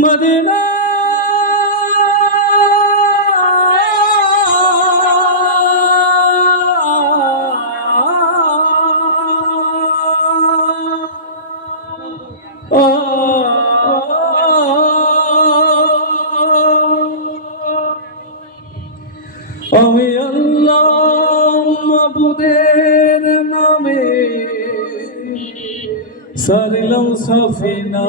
Medina আমি আল্লাহ মাবুদের নামে সারিলাম সফিনা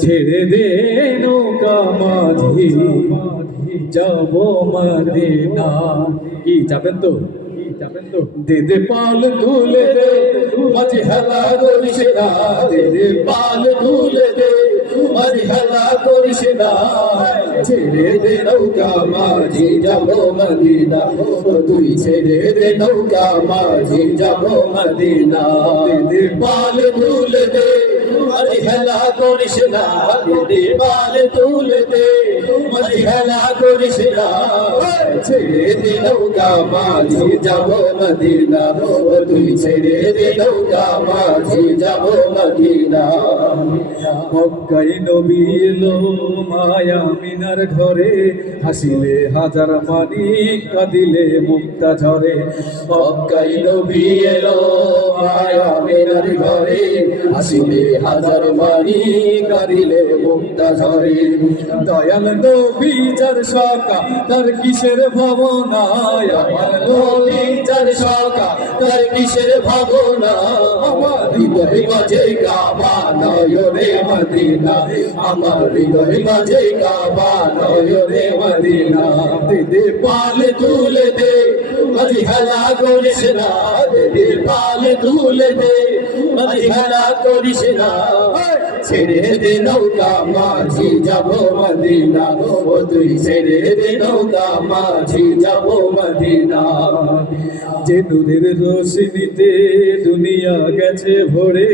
ছেড়ে দে নৌকা মাঝি। যাব মদিনা। কি, যাবেন তো? দেদে পাল ধুলে দে। মাঝি হেলা করিস না দে দে পাল ধুলে দে। মাঝি হেলা করিস না ছেড়ে দে নৌকা, মাঝি যাব মদিনা। তুই ছেড়ে দে নৌকা, মাঝি যাব মদিনা। পাল তুলে দে মাঝি হেলা করিস না দে পাল তুলে দে মাঝি হেলা করিস না ছেড়ে দে নৌকা, মাঝি যাব মদিনা। তুই ছেড়ে দে নৌকা, মাঝি যাব মদিনা। মক্কাই নবী এলো ঘরে হাসিলে হাজার মানি কাঁদিলে মুক্তা ঝরে। মক্কাই নবী এলো মায়া ঘরে হাসিলে হাজার মানি কাঁদিলে মুক্তা ঝরে। দয়াল নবী যার সকা তার কিসের ভাবনায় আমার নবী যার সকা তার কিসের ভাবনা আমার হৃদয় মাঝে কাবা নয়রে মদিনা আমার হৃদয় মাঝে পাল তুলে দে না দিদি পাল তুলে দে মাঝি হেলা না ছেড়ে দে নৌকা যে নূরের রোশনীতে দুনিয়া গেছে ভরে,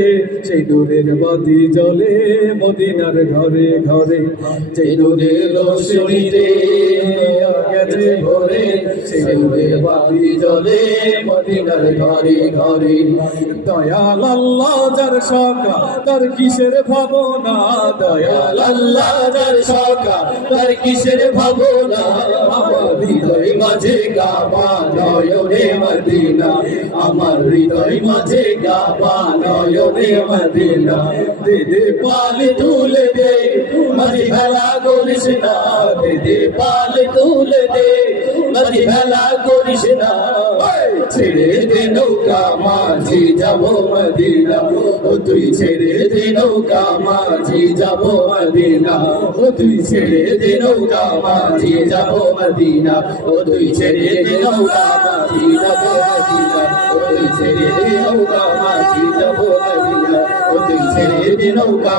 সেই নূরের বাতি জলে মদিনার ঘরে ঘরে যে নূরের রোশনীতে ঘরে ঘরে দয়াল আল্লাহ যার কিসের ভাবনা দয়াল আল্লাহ যার সকা তার কিসের ভাবনা আমার হৃদয় মাঝে গাবা নয়নে মদিনা আমার হৃদয় মাঝে গাবা নয়নে মদিনা দে দে পাল তুলে দে, মাঝি ভেলা করিস না। দে দে পাল তুলে দে মাঝি ভেলা করিস না। ছেড়ে দে নৌকা মাঝি যাব মদিনা। ও তুই ছেড়ে দে নৌকা মাঝি যাব মদিনা। ও তুই ছেড়ে দে নৌকা মাঝি যাব মদিনা। ও তুই ছেড়ে দে নৌকা মাঝি যাব মদিনা। ও তুই ছেড়ে দে নৌকা মাঝি যাব মদিনা। ও তুই ছেড়ে দে নৌকা